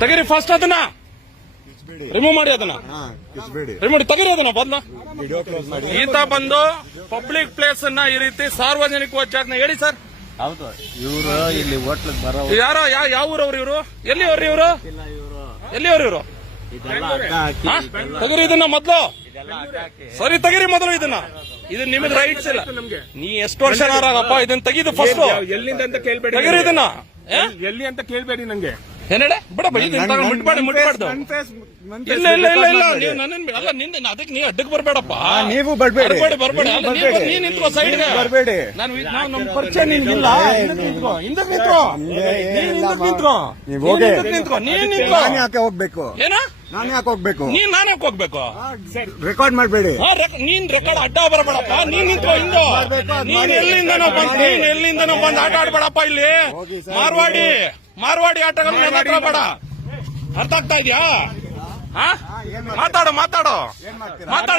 ತೆಗೀರಿ ಫಸ್ಟ್ ಅದನ್ನ. ರಿಮೂವ್ ಮಾಡಿ ಅದನ್ನ. ರಿಮೂವ್ ಮಾಡಿ ತೆಗೀರಿ ಅದನ್ನ ಬದಲು ವಿಡಿಯೋ ಕ್ಲೋಸ್ ಮಾಡಿ. ಈತ ಬಂದು ಪಬ್ಲಿಕ್ ಪ್ಲೇಸ್ ಅನ್ನ ಈ ರೀತಿ ಸಾರ್ವಜನಿಕ ಜಾಗನ ಹೇಳಿ ಸರ್ ಹೌದು ಇವರು ಇಲ್ಲಿ ಹೋಟ್ಲಿಗೆ ಬರೋ ಯಾರೋ ಯಾವ ಯಾವ ಊರವ್ರು ಇವರು? ಎಲ್ಲಿ ಅವ್ರು ಇವರು? ಇಲ್ಲ ಇವರು. ಎಲ್ಲಿ ಅವ್ರು ಇವರು? ಇದೆಲ್ಲ ಅಡ್ಡ ಹಾಕಿ ಹಾ? ತೆಗೀರಿ ಇದನ್ನ ಮೊದ್ಲು. ಸರಿ ತೆಗೀರಿ ಮೊದಲು ಇದನ್ನ. ಇದು ನಿಮಗೆ ರೈಟ್ಸ್ ಇಲ್ಲ. ನೀ ಎಷ್ಟು ವರ್ಷ ಇದನ್ನ ತೆಗೀದು ಫಸ್ಟ್ ಎಲ್ಲಿಂದ ಅಂತ ಕೇಳ್ಬೇಡಿ ತೆಗೀರಿ ಇದನ್ನ. ಏ? ಎಲ್ಲಿ ಅಂತ ಕೇಳ್ಬೇಡಿ ನಂಗೆ. ಏನ್ ಬಿಡ ಇಲ್ಲ ಇಲ್ಲ ಇಲ್ಲ ಇಲ್ಲ ನೀವು ನನ್ನ ಅಲ್ಲ ನಿಂದ ಅದಕ್ಕೆ ನೀವು ಅಡ್ಡಕ್ಕೆ ಬರಬೇಡಪ್ಪ. ನೀವು ಬರ್ಬೇಡಿ. ಬರ್ಬೇಡಿ ನೀ. ನಿಂತ್ಕೋ ಸೈಡ್ಗೆ ಬರ್ಬೇಡಿ. ನಾನು ನಾವು ನಮ್ಮ ಪರಿಚಯ ಹಿಂದಕ್ಕೆ ನಿಂತ್ಕೋ ಹಿಂದಕ್ಕೆ ನಿಂತ್ಕೋ. ನೀನ್ ಹಿಂದಕ್ಕೆ. ನಿಂತ್ಕೋ. ನೀವ್ ಹೋಗಿ. ನಿಂತ್ಕೋ. ನೀನ್ ನಿಂತ್ಕೋ. ನಾನು ಯಾಕೆ ಹೋಗ್ಬೇಕು? ಏನ? ನಾನು ಯಾಕೆ ಹೋಗ್ಬೇಕು? ನೀನ್ ನಾನು ಯಾಕೆ ಹೋಗ್ಬೇಕು? ರೆಕಾರ್ಡ್ ಮಾಡಬೇಡಿ. ನೀನ್ ರೆಕಾರ್ಡ್ ಅಡ್ಡ ಬರಬೇಡಪ್ಪ. ನೀನ್ ನಿಂತ್ಕೋ ಹಿಂದ. ನೀನ್. ಎಲ್ಲಿಂದನೋ ಬಂದ್ ನೀನ್ ಎಲ್ಲಿಂದನೋ ಬಂದ್ ಆಟ ಆಡ್ಬೇಡಪ್ಪ ಇಲ್ಲಿ ಮಾರ್ವಾಡಿ. ಮಾರ್ವಾಡಿ ಆಟಗಳು ನನ್ನ ಹತ್ರ ಬೇಡ. ಅರ್ಥ ಆಗ್ತಾ ಇದೆಯಾ? ಹಾ? ಮಾತಾಡು ಮಾತಾಡು.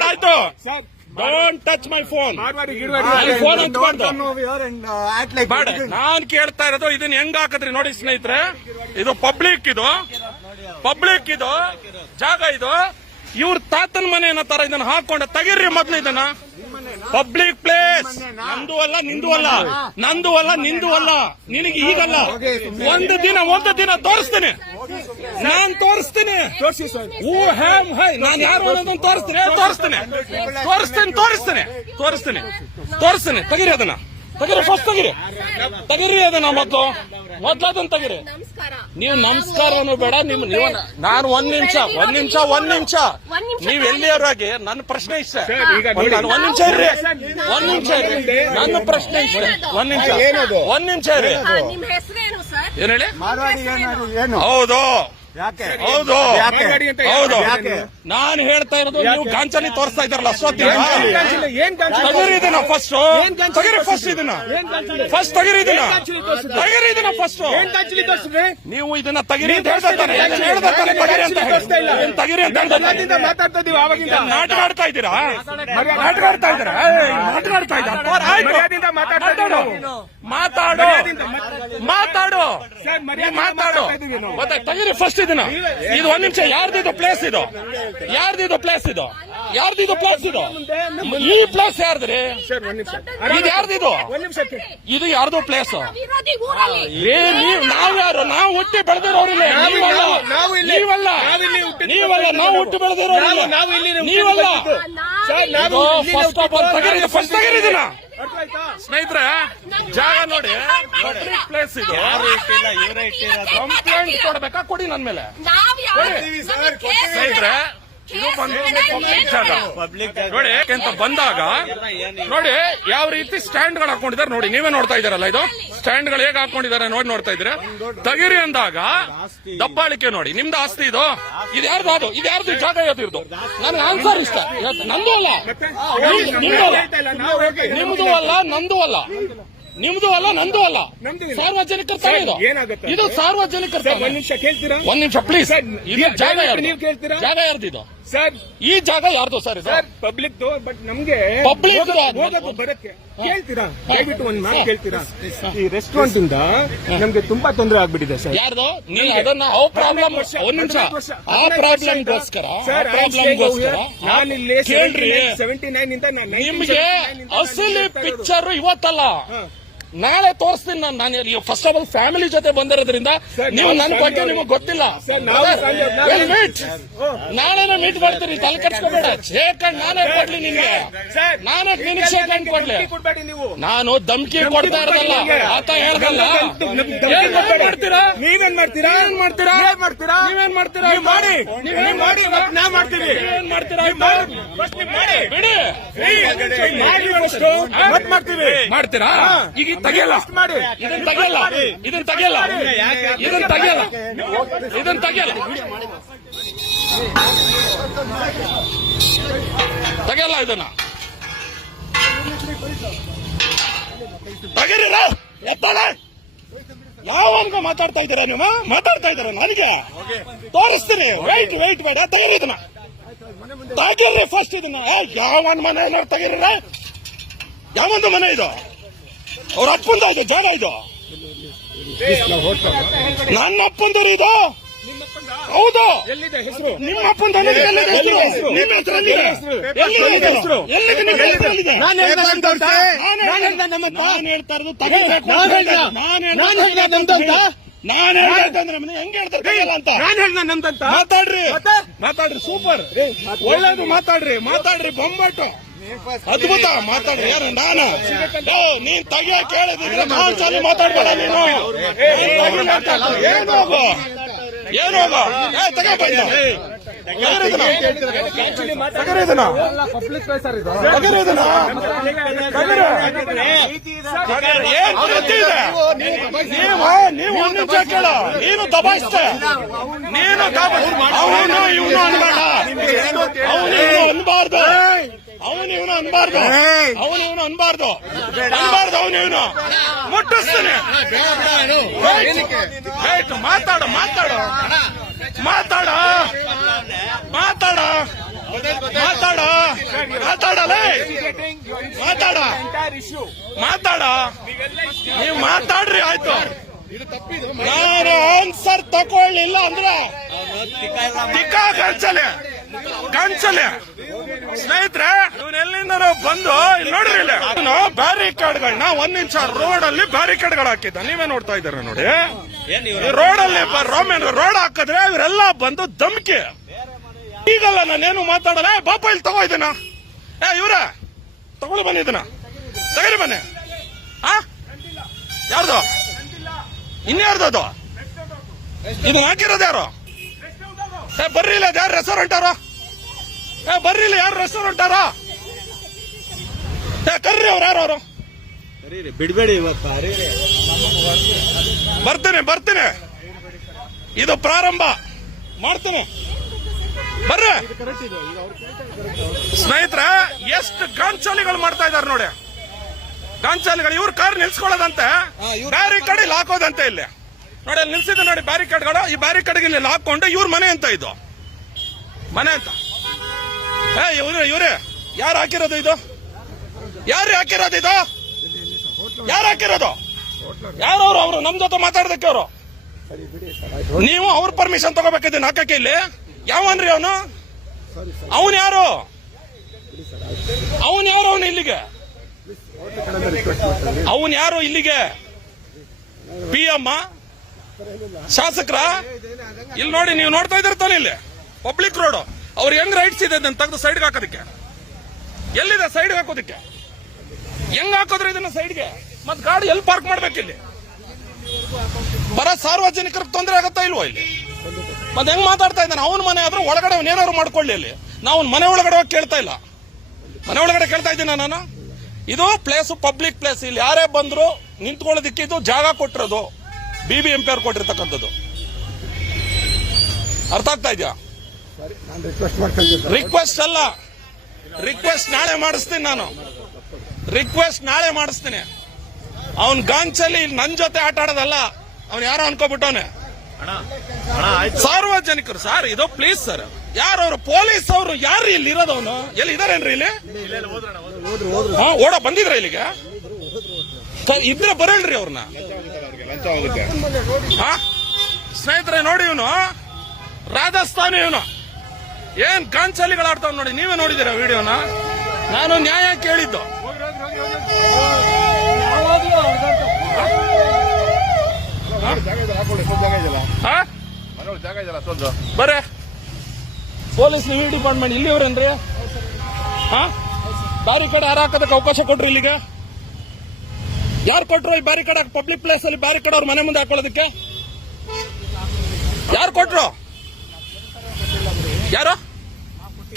ಆಯ್ತು. Don't touch my phone phone you ನಾನ್ ಕೇಳ್ತಾ ಇರೋದು ಇದನ್ನ ಹೆಂಗ್ ಹಾಕದ್ರಿ ನೋಡಿ ಸ್ನೇಹಿತರೆ. ಇದು ಪಬ್ಲಿಕ್ ಇದು. ಪಬ್ಲಿಕ್ ಇದು. ಜಾಗ ಇದು. ಇವ್ರ ತಾತನ ಮನೆ ಏನೋ ತರ ಇದನ್ನ ಹಾಕೊಂಡ. ತೆಗೀರಿ ಮೊದ್ಲು ಇದನ್ನ. ಪಬ್ಲಿಕ್ ಪ್ಲೇಸ್ ನಂದು ಅಲ್ಲ ನಿಂದು ಅಲ್ಲ. ನಂದು ಅಲ್ಲ ನಿಂದು ಅಲ್ಲ. ನಿನಗೆ ಈಗಲ್ಲ. ಒಂದು ದಿನ ಒಂದು ದಿನ ತೋರಿಸ್ತೇನೆ. ನಾನ್ ತೋರಿಸ್ತೇನೆ. Who am I. ನಾನು ಯಾರು ಅನ್ನೋದನ್ನ ತೋರಿಸ್ತೀನಿ. ತೋರಿಸ್ತೇನೆ. ತೋರಿಸ್ತೇನೆ ತೋರಿಸ್ತೇನೆ ತೋರಿಸ್ತೀನಿ. ತೋರಿಸ್ತೇನೆ. ತೆಗೀರಿ ಅದನ್ನ. ತೆಗೀರಿ ಫಸ್ಟ್ ತಗಿರಿ ತಗಿರಿ ಅದನ್ನ ಮೊದ್ಲು ಮೊದ್ಲು ಅದನ್ನ ತಗಿರಿ ನಮಸ್ಕಾರ ನೀವು ನಮಸ್ಕಾರನು ಬೇಡ ನಿಮ್ ನೀವು ನಾನು ಒಂದ್ ನಿಮಿಷ ಒಂದ್ ನಿಮಿಷ ಒಂದ್ ನಿಮಿಷ ನೀವ್ ಎಲ್ಲಿಯವರಾಗಿ ನನ್ನ ಪ್ರಶ್ನೆ ಇಷ್ಟ ಈಗ ಒಂದ್ ನಿಮಿಷ ಇರ್ರಿ ಒಂದ್ ನಿಮಿಷ ಇರ್ರಿ ನನ್ನ ಪ್ರಶ್ನೆ ಇಷ್ಟ ಒಂದ್ ನಿಮಿಷ? ಒಂದ್ ನಿಮಿಷ ಇರ್ರಿ ಏನ್ ಹೇಳಿ ಹೌದು ಯಾಕೆ? ಹೌದು. ನಾನು ಹೇಳ್ತಾ ಇರೋದು ನೀವು ಗಾಂಚಲಿ ತೋರಿಸ್ತಾ ಇದ್ದಾರಲ್ಲ ಏನ್? ತಗಿರಿ ಇದನ್ನ ಫಸ್ಟ್ ತಗಿರಿ ಫಸ್ಟ್ ಇದನ್ನ. ಫಸ್ಟ್ ತಗಿರಿ ಇದನ್ನ. ತಗರಿ ಇದನ್ನ ಫಸ್ಟ್ ನೀವು ಇದನ್ನ ತಗಿರಿ ಅಂತ ಹೇಳ್ತಾ ಇದ್ದಾರೆ? ಹೇಳ್ತಾ ಇದ್ದಾರೆ? ತಗಿರಿ ಅಂತ ತಗಿರಿ ಅಂತ. ಮಾತಾಡ್ತಾ ಇದೀವಿ ಆವಾಗಿಂದ. ನಾಟಕ ಆಡ್ತಾ ಇದ್ದೀರಾ? ನಾಟಕ ಆಡ್ತಾ ಇದ್ದೀರಾ? ನಾಟಕ ಆಡ್ತಾ ಇದ್ದಾರೆ? ಮಾತಾಡ್ತಾ ಮಾತಾಡು ಮಾತಾಡು. ಮಾತಾಡು. ಮತ್ತೆ ತೆಗೀರಿ ಫಸ್ಟ್ ಇದನ್ನ. ಇದು ಒಂದ್ ನಿಮಿಷ ಯಾರ್ದಿದು ಪ್ಲೇಸ್ ಇದು? ಯಾರ್ದಿದು ಪ್ಲೇಸ್ ಇದು? ಯಾರ್ದಿದು ಪ್ಲೇಸ್ ಇದು? ಈ ಪ್ಲೇಸ್ ಯಾರ್ದ್ರಿ? ಸರ್ ಒಂದ್ ನಿಮಿಷ. ಇದು ಯಾರ್ದಿದು ಒಂದ್ ನಿಮಿಷಕ್ಕೆ ಇದು ಯಾರ್ದು ಪ್ಲೇಸ್ ಏ ನೀವ್ ನಾವ್ ಯಾರು? ನಾವು ಹುಟ್ಟಿ ಬೆಳೆದಿರೋರಿಲ್ಲ. ನಾವು- ನೀವಲ್ಲ. ನಾವು- ನಾವು ಇಲ್ಲಿ- ನೀವಲ್ಲ ನಾವು ಹುಟ್ಟಿ ಬೆಳೆದಿರೋರಿಲ್ಲ. ನಾವು- ನಾವು ಇಲ್ಲಿ ನೀವಲ್ಲ ಸರ್, ನಾವು ಇಲ್ಲಿ ಫಸ್ಟ್ ಆಫ್ ಆಲ್. ತಗಿರಿ ಫಸ್ಟ್ ಅರ್ಥ ಆಯ್ತಾ? ಸ್ನೇಹಿತರೆ ಜಾಗ ನೋಡಿ. ಪಬ್ಲಿಕ್ ಪ್ಲೇಸ್ ಇದು. ಯಾರು ಇಟ್ಟಿಲ್ಲ ಇವರೇ ಇಟ್ಟಿರೋದು. ಕಂಪ್ಲೇಂಟ್ ಕೊಡ್ಬೇಕಾ? ಕೊಡಿ ನನ್ ಮೇಲೆ. ಸ್ನೇಹಿತರೆ ಇದು ಬಂದು ಪಬ್ಲಿಕ್ ಜಾಗ. ನೋಡಿ ಯಾಕೆಂತ ಬಂದಾಗ ನೋಡಿ ಯಾವ ರೀತಿ ಸ್ಟ್ಯಾಂಡ್ಗಳು ಹಾಕೊಂಡಿದ್ದಾರೆ ನೋಡಿ ನೀವೇ ನೋಡ್ತಾ ಇದಾರಲ್ಲ ಇದು? ಸ್ಟ್ಯಾಂಡ್ಗಳು ಹೇಗೆ ಹಾಕೊಂಡಿದ್ದಾರೆ ನೋಡಿ ನೋಡ್ತಾ ಇದ್ರೆ ತಗಿರಿ ಅಂದಾಗ ದಬ್ಬಾಳಿಕೆ ನೋಡಿ ನಿಮ್ದು ಆಸ್ತಿ ಇದು? ಇದು ಯಾರ್ದು ಅದು? ಇದು ಯಾರ್ದು ಜಾಗ ಯಾವ್ದು ನನ್ಗೆ ಆನ್ಸರ್ ಇಷ್ಟ. ನಂದು ಅಲ್ಲ. ನಿಮ್ದು ಅಲ್ಲ. ನಂದು ಅಲ್ಲ. ನಿಮ್ದು ಅಲ್ಲ ನಂದು ಅಲ್ಲ. ಸಾರ್ವಜನಿಕ ಇಲ್ಲ. ಸಾರ್ವಜನಿಕರ ತಾನೇ ಇದು ಏನಾಗುತ್ತೆ? ಇದು ಸಾರ್ವಜನಿಕರ. ಒಂದ್ ನಿಮಿಷ ಕೇಳ್ತೀರಾ? ಒಂದ್ ನಿಮಿಷ ಪ್ಲೀಸ್ ಇದು ಜಾಗ ನೀವು ಕೇಳ್ತೀರಾ? ಜಾಗ ಯಾರ್ದು ಇದು ಸರ್. ಈ ಜಾಗ ಯಾರ್ದು? ಸರ್ ಸರ್ ಪಬ್ಲಿಕ್ ಬಟ್ ನಮ್ಗೆ ಪಬ್ಲಿಕ್ ಹೋಗೋದು- ಬರಕ್ಕೆ ಕೇಳ್ತೀರಾ? ದಯವಿಟ್ಟು ಒಂದ್ ಮಾತು ಕೇಳ್ತೀರಾ? ಈ ರೆಸ್ಟೋರೆಂಟ್ ಇಂದ ನಮ್ಗೆ ತುಂಬಾ ತೊಂದರೆ ಆಗ್ಬಿಟ್ಟಿದೆ ಸರ್. ಯಾರ್ದು? ನೀವು ಅದನ್ನ ಆ ಪ್ರಾಬ್ಲಮ್ ಒಂದ್ ನಿಮಿಷ. ಆ ಪ್ರಾಬ್ಲಮ್ ಗೋಸ್ಕರ ಪ್ರಾಬ್ಲಮ್ ಪ್ರಾಬ್ಲಮ್ಗೋಸ್ಕರ ನಾನಿಲ್ಲಿ ಕೇಳ್ರಿ. ಸೆವೆಂಟಿ ನೈನ್ ಇಂದ ನಾನು ನಿಮ್ಗೆ ಅಸಲಿ ಪಿಕ್ಚರ್ ಇವತ್ತಲ್ಲ. ನಾಳೆ ತೋರಿಸ್ತೀನಿ ನಾನು. ನಾನು ಫಸ್ಟ್ ಆಫ್ ಆಲ್ ಫ್ಯಾಮಿಲಿ ಜೊತೆ ಬಂದಿರೋದ್ರಿಂದ ನೀವು ನನ್ನ ಬಗ್ಗೆ ನಿಮಗೆ ಗೊತ್ತಿಲ್ಲ. Meet. ನಾಳೆನೇ ಮೀಟ್ ಮಾಡ್ತೀನಿ. ತಲೆ ಕೆಡ್ಸ್ಕೋಬೇಡ. ಶೇಕ್ ಹ್ಯಾಂಡ್ ನಾನೇ ಕೊಡ್ಲಿ ನಿಮ್ಗೆ. ನಾನೇ ನಿನಗೆ ಶೇಕ್ ಹ್ಯಾಂಡ್ ಕೊಡ್ಲಿ. ನಾನು ಧಮ್ಕಿ ಕೊಡ್ತಾ ಇರೋದಲ್ಲ. ಆತ ಹೇಳ್ದಲ್ಲ. ಏನ್. ಮಾಡ್ತೀರಾ? ನೀವೇನ್ ಮಾಡ್ತೀರಾ? ಏನ್ ಮಾಡ್ತೀರಾ? ನೀವೇನ್ ಮಾಡ್ತೀರಾ? ನೀವೇನ್ ಮಾಡ್ತೀರಾ? ಮಾಡಿ. ನೀವೇನ್ ನೀವ್ ಮಾಡಿ ನಾ ಮಾಡ್ತೀವಿ. ನೀವೇನ್ ಮಾಡ್ತೀರಾ? ಬಿಡಿ. ಮಾಡಿ. ಮಾಡ್ತೀವಿ. ಮಾಡ್ತೀರಾ? ಈಗ ತೆಗಿಯಲ್ಲ. First ಮಾಡಿ. ಇದನ್ ತೆಗಿಯಲ್ಲ. ಇದನ್ ತೆಗಿಯಲ್ಲ. ಇದನ್ ತೆಗಿಯಲ್ಲ. ಇದನ್ ತೆಗಿಯಲ್ಲ. ತೆಗಿಯಲ್ಲ ಇದನ್ನ. ತೆಗೀರಿರ ಎತ್ತಾಳೆ ಯಾವನ್ಗ ಮಾತಾಡ್ತಾ ಇದ್ದೀರಾ ನೀವು ಮಾತಾಡ್ತಾ ಇದ್ದೀರಾ ನನಗೆ? ತೋರಿಸ್ತೀನಿ. ವೈಟ್ ವೈಟ್ ಬೇಡ ತೆಗೀರಿ ಇದನ್ನ. ತಗೀರಿ ಫಸ್ಟ್ ಇದನ್ನ. ಏ, ಯಾವನ್ ಮನೆ ಏನಾರು ತೆಗೀರಿರ ಯಾವೊಂದು ಮನೆ ಇದು? ಅವ್ರ ಅಪ್ಪಂದ ಇದು ಜಾಗ ಇದು. ನನ್ನ ಅಪ್ಪಂದರು ಇದು. ಹೌದು. ನಿಮ್ಮ ಅಪ್ಪಂದು? ನಿಮ್ಮ ನಾನು ಹೇಳ್ತಾ ಇರೋದು ನಾನು? ನಾನು ಹೆಂಗ್ ಹೇಳ್ತಾರೆ ಮಾತಾಡ್ರಿ? ಮಾತಾಡ್ರಿ ಸೂಪರ್. ಒಳ್ಳೇದು ಮಾತಾಡ್ರಿ ಮಾತಾಡ್ರಿ ಬೊಂಬಾಟು. ಅದ್ಭುತ ಮಾತಾಡ್ರಿ, ಯಾರು? ನಾನು? ನೀನ್ ತಗಿಯ ಕೇಳಿದ್ರೆ ನಾನ್ ಚಾಲಿ ಮಾತಾಡ್ಬೇಡ ನೀನು. ಏನೋ ಏನೋ ಅಂತ. ಏನ್ ಹೋಗು? ಏನ್ ಹೋಗು? ಏ, ತಗೋ ಪಬ್ಲಿಕ್ ಸರ್ ಇದು ತಗರಿದನ ಏನ್ ಪ್ರೀತಿ ಇದೆ? ನೀವು ನೀನು ದಬಾಯಿಸ್ತೆ ನೀನು ಅವನು ಇವನು ಅನ್ಬೇಡ. ಅವನು ಅನ್ಬಾರ್ದು. ಅವನು ಇವನು ಅನ್ಬಾರ್ದು. ಅವನು ಇವನು ಅನ್ಬಾರ್ದು. ಅನ್ಬಾರ್ದು ಅವನು ಇವನು ಮುಟ್ಟಿಸ್ತಾನೆ ಮಾತಾಡು ಮಾತಾಡು. ಮಾತಾಡ. ಮಾತಾಡ. ಮಾತಾಡ. ಮಾತಾಡಲೇ. ಮಾತಾಡ. ಮಾತಾಡ. ನೀವು ಮಾತಾಡ್ರಿ ಆಯ್ತು. ನಾನು ಆನ್ಸರ್ ತಕೊಳ್ಳಿಲ್ಲ ಅಂದ್ರೆ? ತಿಕ್ಕ ಗಂಚಲೆ ಗಂಚಲೆ ಸ್ನೇಹಿತರೆ ಇವನ್ ಎಲ್ಲಿಂದ ಬಂದು ಇಲ್ಲಿ ನೋಡ್ರಿ ಇಲ್ಲಿ. ಅವನು ಬ್ಯಾರಿಕೇಡ್ಗಳನ್ನ ಒಂದ್ ನಿಮಿಷ ರೋಡ್ ಅಲ್ಲಿ ಬ್ಯಾರಿಕೇಡ್ಗಳು ಹಾಕಿದ್ದ. ನೀವೇ ನೋಡ್ತಾ ಇದ್ದೀರ ನೋಡಿ? ರೋಡ್ ಅಲ್ಲಿ ರೋಮನ್ ರೋಡ್ ಹಾಕಿದ್ರೆ ಇವರೆಲ್ಲ ಬಂದು ಧಮ್ಕಿ. ಈಗಲ್ಲ ನಾನೇನು ಮಾತಾಡಲ್ಲ? ಬಾಪ ಇಲ್ಲಿ ತಗೋ ಇದನ್ನ. ಏ ಇವ್ರ ತಗೊಂಡು ಬನ್ನಿ ಇದನ್ನ. ತಗರಿ ಬನ್ನಿ. ಆ? ಯಾರ್ದು? ಇನ್ಯಾರ್ದು ಅದು? ಇದನ್ನ ಹಾಕಿರೋದು ಯಾರು? ಏ ಬರ್ರಿ ಇಲ್ಲ ಯಾರು ರೆಸ್ಟೋರೆಂಟ್ ಅವರು? ಏ ಬರ್ರಿ ಇಲ್ಲ ಯಾರು ರೆಸ್ಟೋರೆಂಟ್ ಅವರು ಏ ಕರ್ರಿ ಅವ್ರು ಯಾರು ಅವರು? ಬಿಡ್ಬೇಡಿ ಬರ್ತೇನೆ ಬರ್ತೇನೆ ಬರ್ತೀನಿ ಬರ್ತೀನಿ. ಇದು ಪ್ರಾರಂಭ. ಮಾಡ್ತೇನೆ. ಬರ್ರಿ. ಸ್ನೇಹಿತರೆ ಎಷ್ಟು ಗಾಂಚಾಲಿಗಳು ಮಾಡ್ತಾ ಇದಾರೆ ನೋಡಿ. ಗಾಂಚಾಲಿಗಳು ಇವ್ರ ಕಾರ್ ನಿಲ್ಸ್ಕೊಳ್ಳೋದಂತೆ ಬ್ಯಾರಿಕೇಡ್ ಇಲ್ಲಿ ಹಾಕೋದಂತೆ ಇಲ್ಲಿ. ನೋಡಿ ಅಲ್ಲಿ ನಿಲ್ಸಿದ್ದು ನೋಡಿ ಬ್ಯಾರಿಕೇಡ್ಗಳು ಈ ಬ್ಯಾರಿಕೇಡ್ಗೆ ಇಲ್ಲಿ ಹಾಕೊಂಡು ಇವ್ರ ಮನೆ ಅಂತ ಇದು. ಮನೆ ಅಂತ. ಏ, ಇವ್ರೆ ಇವ್ರೆ, ಯಾರು ಹಾಕಿರೋದು ಇದು? ಯಾರು ಹಾಕಿರೋದು ಇದು? ಯಾರು ಹಾಕಿರೋದು? ಯಾರವ್ರು ಅವರು? ನಮ್ ಜೊತೆ ಮಾತಾಡೋದಕ್ಕೆ ಅವರು? ನೀವು ಅವ್ರ ಪರ್ಮಿಷನ್ ತಗೋಬೇಕಿದ್ದೆ ಹಾಕಕ್ಕೆ ಇಲ್ಲಿ. ಯಾವನ್ರಿ ಅವನು? ಅವನ್ ಯಾರು? ಅವನ್ ಯಾರು ಅವನು ಇಲ್ಲಿಗೆ? ಅವನ್ ಯಾರು ಇಲ್ಲಿಗೆ? ಪಿ ಎಮ್ಮ ಶಾಸಕರ? ಇಲ್ಲಿ ನೋಡಿ, ನೀವು ನೋಡ್ತಾ ಇದ್ದೀರ ತಾನೆ ಇಲ್ಲಿ? ಪಬ್ಲಿಕ್ ರೋಡ್ ಅವ್ರು ಹೆಂಗ್ ರೈಟ್ಸ್ ಇದೆ ಅದನ್ನ ತೆಗೆದು ಸೈಡ್ಗೆ ಹಾಕೋದಕ್ಕೆ? ಎಲ್ಲಿದೆ ಸೈಡ್ಗೆ ಹಾಕೋದಕ್ಕೆ? ಹೆಂಗ್ ಹಾಕೋದ್ರೆ ಇದನ್ನ ಸೈಡ್ಗೆ ಮತ್ ಗಾಡಿ ಎಲ್ಲಿ ಪಾರ್ಕ್ ಮಾಡ್ಬೇಕಿಲ್ಲಿ? ಬರ ಸಾರ್ವಜನಿಕರಿಗೆ ತೊಂದರೆ ಆಗತ್ತಾ ಇಲ್ವೋ ಇಲ್ಲಿ? ಮತ್ತೆ ಹೆಂಗ್ ಮಾತಾಡ್ತಾ ಇದ್ದಾನೆ? ಅವನ ಮನೆ ಆದ್ರೂ ಒಳಗಡೆ ಏನಾದ್ರು ಮಾಡ್ಕೊಳ್ಳಿ ಅಲ್ಲಿ ನಾವು ಮನೆ ಒಳಗಡೆ ಹೋಗಿ ಕೇಳ್ತಾ ಇಲ್ಲ. ಮನೆ ಒಳಗಡೆ ಕೇಳ್ತಾ ಇದ್ದೀನಿ ನಾನು? ಇದು ಪ್ಲೇಸ್ ಪಬ್ಲಿಕ್ ಪ್ಲೇಸ್ ಇಲ್ಲಿ ಯಾರೇ ಬಂದ್ರು ನಿಂತ್ಕೊಳ್ಳೋದಕ್ಕೆ ಇದು ಜಾಗ ಕೊಟ್ಟಿರೋದು. ಬಿ ಬಿ ಎಂ ಕೊಟ್ಟಿರ್ತಕ್ಕಂಥದ್ದು. ಅರ್ಥ ಆಗ್ತಾ ಇದೆಯಾ? ರಿಕ್ವೆಸ್ಟ್ ಅಲ್ಲ. ರಿಕ್ವೆಸ್ಟ್ ನಾಳೆ ಮಾಡಿಸ್ತೀನಿ ನಾನು. ರಿಕ್ವೆಸ್ಟ್ ನಾಳೆ ಮಾಡಿಸ್ತೀನಿ. ಅವನ್ ಗಾಂಚಲ್ಲಿ ನನ್ ಜೊತೆ ಆಟ ಆಡೋದಲ್ಲ, ಅವ್ನು ಯಾರೋ ಅನ್ಕೋಬಿಟ್ಟವನೆ. ಸಾರ್ವಜನಿಕರು, ಸರ್, ಇದು ಪ್ಲೀಸ್ ಸರ್ ಯಾರು ಅವರು? ಪೊಲೀಸ್ ಅವರು ಯಾರು ಇಲ್ಲಿ ಇರೋದವನು ಎಲ್ಲಿ ಇದಾರೇನ್ರಿ ಇಲ್ಲಿ? ಓಡ, ಬಂದಿದ್ರ ಇಲ್ಲಿಗೆ? ಇದ್ರೆ ಬರಲ್ರಿ ಅವ್ರನ್ನ ಸ್ನೇಹಿತರೆ, ನೋಡಿ ಇವನು. ರಾಜಸ್ಥಾನಿ ಇವನು. ಏನ್ ಗಾಂಚಲಿಗಳು ಆಡ್ತಾವ್ ನೋಡಿ, ನೀವೇ ನೋಡಿದೀರ ವಿಡಿಯೋನ? ನಾನು ನ್ಯಾಯ ಕೇಳಿದ್ದು. ಹಾ? ಬರ್ರೆ ಪೊಲೀಸ್ ನೀವು ಡಿಪಾರ್ಟ್ಮೆಂಟ್ ಇಲ್ಲಿವ್ರೇನ್ರಿ ಹಾ? ಬ್ಯಾರಿಕೇಡ್ ಯಾರು ಹಾಕೋದಕ್ಕೆ ಅವಕಾಶ ಕೊಟ್ರು ಇಲ್ಲಿಗೆ? ಯಾರು ಕೊಟ್ರು ಈ ಬ್ಯಾರಿಕೇಡ್ ಪಬ್ಲಿಕ್ ಪ್ಲೇಸ್ ಅಲ್ಲಿ ಬ್ಯಾರಿಕೇಡ್ ಅವ್ರ ಮನೆ ಮುಂದೆ ಹಾಕೊಳ್ಳೋದಕ್ಕೆ? ಯಾರು ಕೊಟ್ರು? ಯಾರು?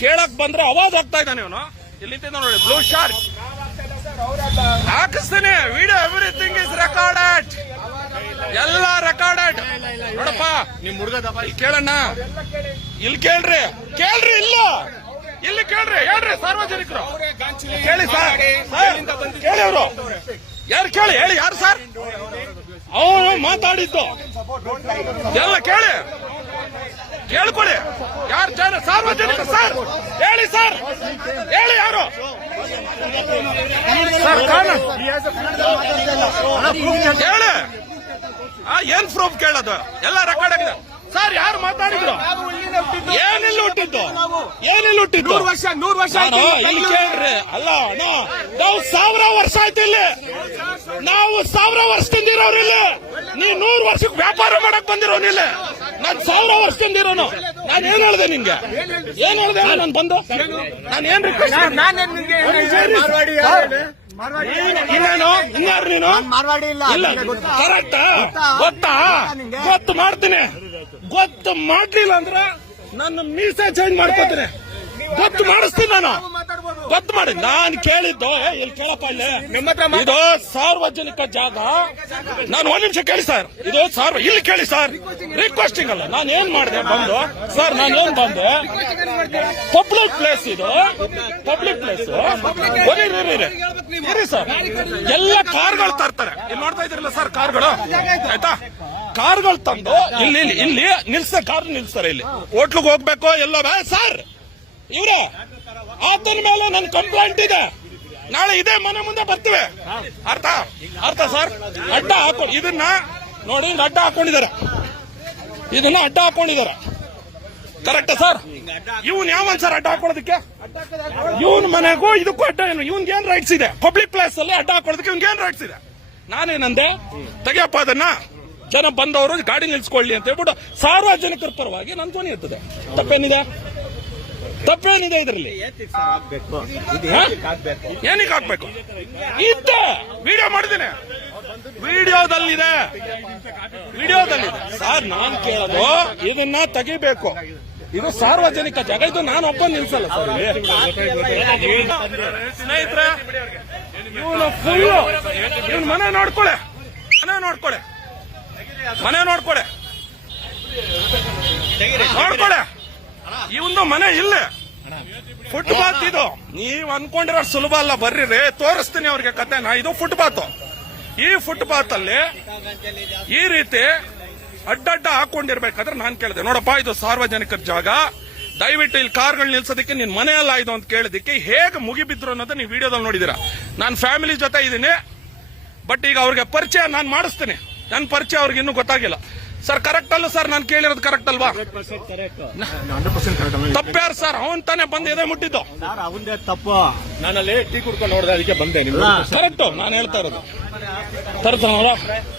ಕೇಳಕ್ ಬಂದ್ರೆ ಅವಾಜ್ ಆಗ್ತಾ ಇದ್ದಾನೆ ಇವನು. ಇಲ್ಲಿ ನೋಡಿ ಬ್ಲೂ ಶಾರ್ಟ್ ಹಾಕಿಸ್ತೀನಿ. ವಿಡಿಯೋ ಎವ್ರಿಥಿಂಗ್ ಇಸ್ ರೆಕಾರ್ಡೆಡ್ ಎಲ್ಲ ರೆಕಾರ್ಡೆಡ್ ನೋಡಪ್ಪ ನಿಮ್ ಹುಡುಗ ದಪ್ಪ ಇಲ್ಲಿ ಕೇಳಣ್ಣ. ಇಲ್ಲಿ ಕೇಳ್ರಿ. ಕೇಳ್ರಿ ಇಲ್ಲ. ಇಲ್ಲಿ ಕೇಳ್ರಿ. ಹೇಳ್ರಿ ಸಾರ್ವಜನಿಕರು. ಕೇಳಿ ಸರ್ ಸರ್, ಕೇಳಿ ಅವರು. ಯಾರು ಕೇಳಿ? ಹೇಳಿ ಯಾರು ಸರ್? ಅವನು ಮಾತಾಡಿದ್ದು. ಎಲ್ಲ ಕೇಳಿ. ಕೇಳ್ಕೊಳ್ಳಿ ಯಾರು ಜನ? ಸಾರ್ವಜನಿಕ ಸರ್. ಹೇಳಿ ಸರ್. ಹೇಳಿ ಯಾರು? ಸರ್ ಹೇಳಿ. ಏನ್ ಪ್ರೂಫ್ ಕೇಳೋದು? ಎಲ್ಲ ರೆಕಾರ್ಡ್ ಆಗಿದೆ. ಸರ್ ಯಾರು ಮಾತಾಡಿದ್ರು? ಏನಿಲ್ಲ ಹುಟ್ಟಿದ್ದು? ಏನಿಲ್ಲ ಹುಟ್ಟಿದ್ದು? ನೂರು ವರ್ಷ ನೂರು ವರ್ಷ ಇಲ್ಲಿ ಕೇಳ್ರಿ. ಅಲ್ಲ ನಾವು ಸಾವಿರ ವರ್ಷ ಆಯ್ತು ಇಲ್ಲಿ. ನಾವು ಸಾವಿರ ವರ್ಷದಿಂದ ಇರೋರು ಇಲ್ಲಿ. ನೀ ನೂರು ವರ್ಷಕ್ಕೆ ವ್ಯಾಪಾರ ಮಾಡಕ್ ಬಂದಿರೋನಿಲ್ಲ ನಾನ್ ಸಾವಿರ ವರ್ಷದಿಂದ ಇರೋನು. ನಾನು ಏನ್ ಹೇಳ್ದೆ ನಿನ್ಗೆ? ಏನ್ ಹೇಳ್ದೆ? ನಾನು ಬಂದು? ನಾನು ಏನ್ ರಿಕ್ವೆಸ್ಟ್ ನಾನ್-? ಇನ್ನೇನು ಇನ್ಯಾರು ಮಾರ್ವಾಡಿ ಇಲ್ಲ ಇಲ್ಲ. ಕರೆಕ್ಟ್? ಗೊತ್ತಾ? ಗೊತ್ತು? ಮಾಡ್ತೀನಿ. ಗೊತ್ತು ಮಾಡ್ಲಿಲ್ಲ ಅಂದ್ರೆ ನನ್ನ ಮೀಸೆ ಚೇಂಜ್ ಮಾಡ್ಕೋತೀನಿ. ಗೊತ್ತು ಮಾಡಿಸ್ತೀನಿ ನಾನು. ಗೊತ್ತು ಮಾಡಿ. ನಾನು ಕೇಳಿದ್ದು ಇಲ್ಲಿ ಕೇಳಪ್ಪ ಇಲ್ಲಿ. ಇದು ಸಾರ್ವಜನಿಕ ಜಾಗ. ನಾನು ಒಂದ್ ನಿಮಿಷ ಕೇಳಿ ಸರ್. ಇದು ಸಾರ್ವ ಇಲ್ಲಿ ಕೇಳಿ ಸರ್. ರಿಕ್ವೆಸ್ಟಿಂಗ್ ಅಲ್ಲ. ನಾನು ಏನ್ ಮಾಡಿದೆ ಬಂದು? ಸರ್ ನಾನು ಏನ್ ಬಂದೆ? ಪಬ್ಲಿಕ್ ಪ್ಲೇಸ್ ಇದು. Public place. ಇರಿ ಸರ್. ಎಲ್ಲ ಕಾರ್ಗಳು ತರ್ತಾರೆ. ಇಲ್ಲಿ ನೋಡ್ತಾ ಇದ್ರಲ್ಲ ಸರ್ ಕಾರ್ಗಳು? ಆಯ್ತಾ? ಕಾರ್ಗಳು ತಂದು ಇಲ್ಲಿ ಇಲ್ಲಿ- ಇಲ್ಲಿ ನಿಲ್ಸ ಕಾರ್ ನಿಲ್ಸ್ತಾರೆ ಇಲ್ಲಿ. ಹೋಟ್ಲಿಗೆ ಹೋಗ್ಬೇಕು ಎಲ್ಲ ಸರ್ ಇವ್ರೆ. ಆತನ ಮೇಲೆ ನನ್ನ ಕಂಪ್ಲೇಂಟ್ ಇದೆ. ನಾಳೆ ಇದೇ ಮನೆ ಮುಂದೆ ಬರ್ತೀವಿ. ಅರ್ಥ? ಅರ್ಥ ಸರ್? ಅಡ್ಡ ಹಾಕೊ. ಇದನ್ನ ನೋಡಿ ಅಡ್ಡ ಹಾಕೊಂಡಿದ್ದಾರೆ. ಇದನ್ನ ಅಡ್ಡ ಹಾಕೊಂಡಿದ್ದಾರೆ. Correct sir? ಇವನ್ ಯಾವನ್ ಸರ್ ಅಡ್ಡ ಹಾಕೊಳ್ಳೋದಕ್ಕೆ? ಇವನ್ ಮನೆಗೂ ಇದಕ್ಕೂ ಅಡ್ಡ ಏನು? ಇವನ್ ಏನ್ ರೈಟ್ಸ್ ಇದೆ? ಪಬ್ಲಿಕ್ ಪ್ಲೇಸ್ ಅಲ್ಲಿ ಅಡ್ಡ ಹಾಕೊಳ್ಳೋದಕ್ಕೆ ಇವನ್ ಏನ್ ರೈಟ್ಸ್ ಇದೆ? ನಾನೇನಂದೆ? ತೆಗಿಯಪ್ಪ ಅದನ್ನ. ಜನ ಬಂದವರು ಗಾಡಿ ನಿಲ್ಸ್ಕೊಳ್ಳಿ ಅಂತ ಹೇಳ್ಬಿಟ್ಟು ಸಾರ್ವಜನಿಕರ ಪರವಾಗಿ ನನ್ ಧ್ವನಿ ಇರ್ತದೆ ತಪ್ಪೇನಿದೆ? ತಪ್ಪೇನಿದೆ ಇದರಲ್ಲಿ? ಏನಕ್ಕೆ ಹಾಕ್ಬೇಕು? ಇದ್ದೆ! ವಿಡಿಯೋ ಮಾಡಿದ್ದೀನಿ. ವಿಡಿಯೋದಲ್ಲಿದೆ. ವಿಡಿಯೋದಲ್ಲಿದೆ. ಸರ್, ನಾನ್ ಕೇಳೋದು, ಇದನ್ನ ತೆಗಿಬೇಕು. ಇದು ಸಾರ್ವಜನಿಕ ಜಾಗ. ಇದು ನಾನು ಒಬ್ಬ ನಿಲ್ಸಲ್ಲ ಸರ್ ಸ್ನೇಹಿತರ ಇವನ್ ಮನೆ ನೋಡ್ಕೊಳೆ. ಮನೆ ನೋಡ್ಕೊಳೆ. ಮನೆ ನೋಡ್ಕೊಳೆ. ನೋಡ್ಕೊಳೆ. ಇವಂದು ಮನೆ ಇಲ್ಲ. ಫುಟ್ಪಾತ್ ಇದು. ನೀವ್ ಅನ್ಕೊಂಡಿರೋ ಸುಲಭ ಅಲ್ಲ. ಬರ್ರಿ ತೋರಿಸ್ತೀನಿ ಅವ್ರಿಗೆ ಕತೆನ ಇದು ಫುಟ್ಪಾತ್. ಈ ಫುಟ್ಪಾತ್ ಅಲ್ಲಿ ಈ ರೀತಿ ಅಡ್ಡಡ್ಡ ಹಾಕೊಂಡಿರ್ಬೇಕಾದ್ರೆ ನಾನ್ ಕೇಳಿದೆ. ನೋಡಪ್ಪ, ಇದು ಸಾರ್ವಜನಿಕರ ಜಾಗ. ದಯವಿಟ್ಟು ಇಲ್ಲಿ ಕಾರ್ಗಳು ನಿಲ್ಸೋದಕ್ಕೆ ನಿನ್ ಮನೆ ಅಲ್ಲ ಇದು ಅಂತ ಕೇಳಿದಕ್ಕೆ ಹೇಗೆ ಮುಗಿಬಿದ್ರು ಅನ್ನೋದು ನೀವು ವಿಡಿಯೋದಲ್ಲಿ ನೋಡಿದೀರಾ. ನಾನು ಫ್ಯಾಮಿಲಿ ಜೊತೆ ಇದ್ದೀನಿ ಬಟ್ ಈಗ ಅವ್ರಿಗೆ ಪರಿಚಯ ನಾನು ಮಾಡಿಸ್ತೀನಿ. ನನ್ನ ಪರಿಚಯ ಅವ್ರಿಗೆ ಇನ್ನೂ ಗೊತ್ತಾಗಿಲ್ಲ. ಸರ್ ಕರೆಕ್ಟ್ ಅಲ್ಲ ಸರ್ ನಾನು ಕೇಳಿರೋದು ಕರೆಕ್ಟ್ ಅಲ್ವಾ? ತಪ್ಪ್ಯಾರು ಸರ್ ಅವನ್ ತಾನೇ ಬಂದು ಎದೆ ಮುಟ್ಟಿದ್ದು. ಸರ್ ಅವಂದೇ ತಪ್ಪು. ನಾನಲ್ಲಿ ಟೀ ಕುಡ್ಕೊಂಡು ನೋಡಿದೆ ಅದಕ್ಕೆ ಬಂದೆ ಕರೆಕ್ಟ್ ನಾನು ಹೇಳ್ತಾ ಇರೋದು. ತರ್ತಾನಲ್ಲ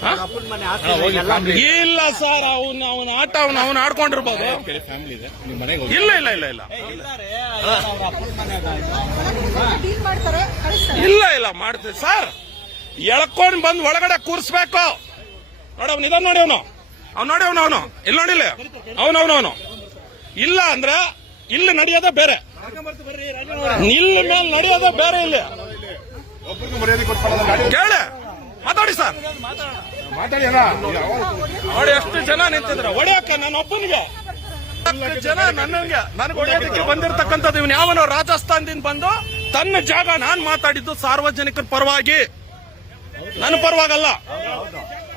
ಹಾ? ಅಪ್ಪನ ಮನೆ ಆಸ್ತಿ ಇಲ್ಲ ಸರ್ ಅವನು ಅವನ ಆಟ ಅವನು ಅವನು ಆಡ್ಕೊಂಡಿರ್ಬೋದು. ಫ್ಯಾಮಿಲಿ ಇದೆ. ನಿಮ್ ಮನೆಗೆ ಇಲ್ಲ ಇಲ್ಲ ಇಲ್ಲ ಇಲ್ಲ. ಇಲ್ಲ ಇಲ್ಲ ಮಾಡ್ತೀವಿ. ಸರ್ ಎಳ್ಕೊಂಡ್ ಬಂದ್ ಒಳಗಡೆ ಕೂರಿಸ್ಬೇಕು. ನೋಡವ್ ಅವ್ನು ಇದನ್ನ ನೋಡಿ ಅವನು. ಅವ್ನು ನೋಡಿ ಅವನು ಅವನು. ಇಲ್ಲಿ ನೋಡಿಲ್ಲ? ಅವನು ಅವನು ಅವನು. ಇಲ್ಲ ಅಂದ್ರೆ ಇಲ್ಲಿ ನಡೆಯೋದೇ ಬೇರೆ. ಇಲ್ಲಿ ಮೇಲೆ ನಡೆಯೋದೇ ಬೇರೆ ಇಲ್ಲಿ. ಕೇಳಿ. ಮಾತಾಡಿ ಸರ್. ನೋಡಿ ಎಷ್ಟು ಜನ ನಿಂತಿದ್ರ. ಹೊಡೆಯಕ್ಕೆ ನನ್ನ ಒಬ್ಬನಿಗೆ. ಜನ ನನಗೆ ನನಗೆ ಹೊಡೆಯೋದಕ್ಕೆ ಬಂದಿರತಕ್ಕಂಥದ್ದು ಇವನು ಯಾವನೋ ರಾಜಸ್ಥಾನದಿಂದ ಬಂದು ತನ್ನ ಜಾಗ ನಾನು ಮಾತಾಡಿದ್ದು ಸಾರ್ವಜನಿಕರ ಪರವಾಗಿ. ನನ್ನ ಪರವಾಗಲ್ಲ.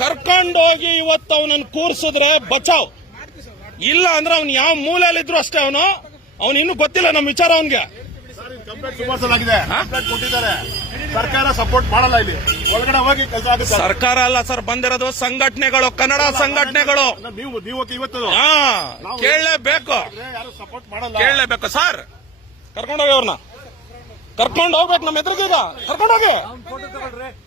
ಕರ್ಕೊಂಡೋಗಿ ಇವತ್ತು ಅವನನ್ನು ಕೂರ್ಸಿದ್ರೆ ಬಚಾವ್. ಇಲ್ಲ ಅಂದ್ರೆ ಅವ್ನು ಯಾವ ಮೂಲೆಯಲ್ಲಿದ್ರು ಅಷ್ಟೇ ಅವನು. ಅವನು ಇನ್ನು ಗೊತ್ತಿಲ್ಲ ನಮ್ಮ ವಿಚಾರ ಅವನಿಗೆ. ಸರ್ಕಾರ ಸಪೋರ್ಟ್ ಮಾಡಲ್ಲ ಇಲ್ಲಿ. ಒಳಗಡೆ ಹೋಗಿ ಕೆಲಸ ಆಗುತ್ತೆ. ಸರ್ಕಾರ ಅಲ್ಲ ಸರ್ ಬಂದಿರೋದು ಸಂಘಟನೆಗಳು ಕನ್ನಡ ಸಂಘಟನೆಗಳು. ನೀವು ನೀವು ಇವತ್ತು? ಹಾ ಕೇಳಲೇಬೇಕು. ಯಾರು ಸಪೋರ್ಟ್ ಮಾಡಲ್ಲ? ಕೇಳಲೇಬೇಕು ಸರ್. ಕರ್ಕೊಂಡೋಗಿ ಅವ್ರನ್ನ. ಕರ್ಕೊಂಡು ಹೋಗ್ಬೇಕು ನಮ್ಮ ಎದುರಿಗೀಗ. ಕರ್ಕೊಂಡೋಗಿ.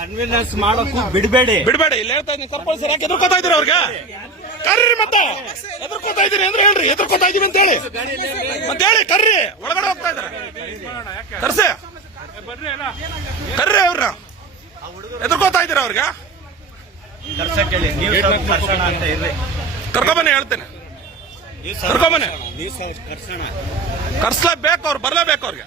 ಕನ್ವಿನ್ಸ್ ಮಾಡೋಕ್ಕೂ ಬಿಡಬೇಡಿ. ಬಿಡಬೇಡಿ. ಇಲ್ಲಿ ಹೇಳ್ತಾ ಇದ್ದೀನಿ ಕಂಪಲ್ಸರಿ ಸರ್ ಯಾಕೆ ಎದುರ್ಕೋತಾ ಇದ್ದೀರಿ ಅವ್ರಿಗೆ? ಕರ್ರಿ ಮತ್ತೆ. ಎದುರ್ಕೋತಾ ಇದ್ದೀನಿ ಅಂದ್ರೆ ಹೇಳ್ರಿ ಎದುರ್ಕೋತಾ ಇದೀವಿ ಅಂತ ಹೇಳಿ. ಮತ್ತೆ ಹೇಳಿ ಕರ್ರಿ. ಒಳಗಡೆ ಹೋಗ್ತಾ ಇದಾರೆ ಅಲ್ಲ ಕರ್ರಿ ಅವ್ರ ಎದುರ್ಕೋತಾ ಇದ್ದೀರಾ ಅವ್ರಿಗೆ? ಕರ್ಸಕ್ ಹೇಳಿ ನೀವು ಕರ್ಸೋಣ ಅಂತ ಇರ್ರಿ. ಕರ್ಕೊಂಬನ್ನಿ ಹೇಳ್ತೇನೆ. ಕರ್ಕೊಂಬನ್ನಿ ಕರ್ಸೋಣ. ಕರ್ಸ್ಲೇಬೇಕು ಅವ್ರು ಬರ್ಲೇಬೇಕು ಅವ್ರಿಗೆ.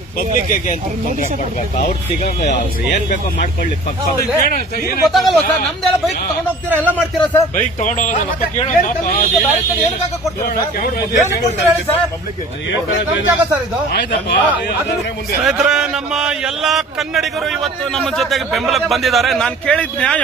ಪಬ್ಲಿಕ್ ಅಂತ ತೊಂದ್ರೆ ಕೊಡ್ಬೇಕು. ಅವ್ರ ತಿಗ ಅವ್ರು ಏನ್ ಬೇಕೋ ಮಾಡ್ಕೊಳ್ಳಿ. ಗೊತ್ತಾಗಲ್ವಾ ಸರ್? ನಮ್ದೆಲ್ಲ ಬೈಕ್ ತಗೊಂಡ್ ಹೋಗ್ತೀರಾ ಎಲ್ಲ ಮಾಡ್ತೀರಾ ಸರ್? ಬೈಕ್ ಸ್ನೇಹಿತರೆ ನಮ್ಮ ಎಲ್ಲಾ ಕನ್ನಡಿಗರು ಇವತ್ತು ನಮ್ಮ ಜೊತೆಗೆ ಬೆಂಬಲಕ್ಕೆ ಬಂದಿದ್ದಾರೆ. ನಾನು ಕೇಳಿದ ನ್ಯಾಯ.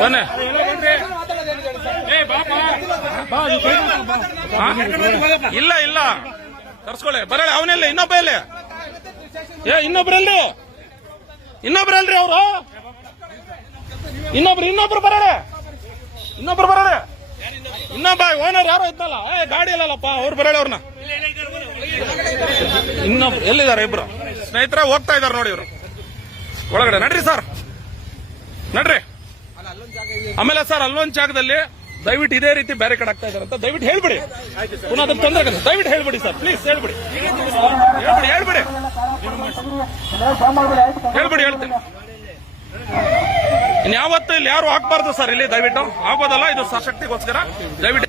ಬನ್ನಿ? ಇಲ್ಲ ಇಲ್ಲ. ಕರ್ಸ್ಕೊಳ್ಳಿ ಬರಲ್ಲ ಅವನೆಲ್ಲ ಇನ್ನೊಬ್ಬ ಇಲ್ಲಿ ಏ ಇನ್ನೊಬ್ರಲ್ಲಿ ಇನ್ನೊಬ್ರಲ್ರಿ ಅವರು? ಇನ್ನೊಬ್ರು ಇನ್ನೊಬ್ರು ಬರಡೆ ಇನ್ನೊಬ್ರು ಬರಡೆ ಇನ್ನೊಬ್ಬ ಓನರ್ ಯಾರೋ ಇದ್ದಲ್ಲ ಏ ಗಾಡಿ ಇಲ್ಲಲ್ಲಪ್ಪ ಅವ್ರು ಬರಳೆ ಅವ್ರನ್ನ. ಇನ್ನೊಬ್ರು ಎಲ್ಲಿದ್ದಾರೆ ಇಬ್ರು? ಸ್ನೇಹಿತರ ಹೋಗ್ತಾ ಇದಾರೆ ನೋಡಿ ಇವರು. ಒಳಗಡೆ ನಡ್ರಿ ಸರ್. ನಡ್ರಿ. ಆಮೇಲೆ ಸರ್ ಅಲ್ಲೊಂದು ಜಾಗದಲ್ಲಿ ದಯವಿಟ್ಟು ಇದೇ ರೀತಿ ಬೇರೆ ಕಡೆ ಆಗ್ತಾ ಇದಾರೆ ಅಂತ ದಯವಿಟ್ಟು ಹೇಳ್ಬಿಡಿ. ಪುನಃ ಅದನ್ನ ತೊಂದರೆ. ದಯವಿಟ್ಟು ಹೇಳ್ಬಿಡಿ ಸರ್ ಪ್ಲೀಸ್ ಹೇಳ್ಬಿಡಿ. ಹೇಳ್ಬಿಡಿ ಹೇಳ್ಬಿಡಿ ಹೇಳ್ಬಿಡಿ. ಹೇಳ್ತೀನಿ. ಇನ್ಯಾವತ್ತು ಇಲ್ಲಿ ಯಾರು ಹಾಕ್ಬಾರ್ದು ಸರ್ ಇಲ್ಲಿ ದಯವಿಟ್ಟು? ಆಗೋದಲ್ಲ ಇದು ಸಶಕ್ತಿಗೋಸ್ಕರ ದಯವಿಟ್ಟು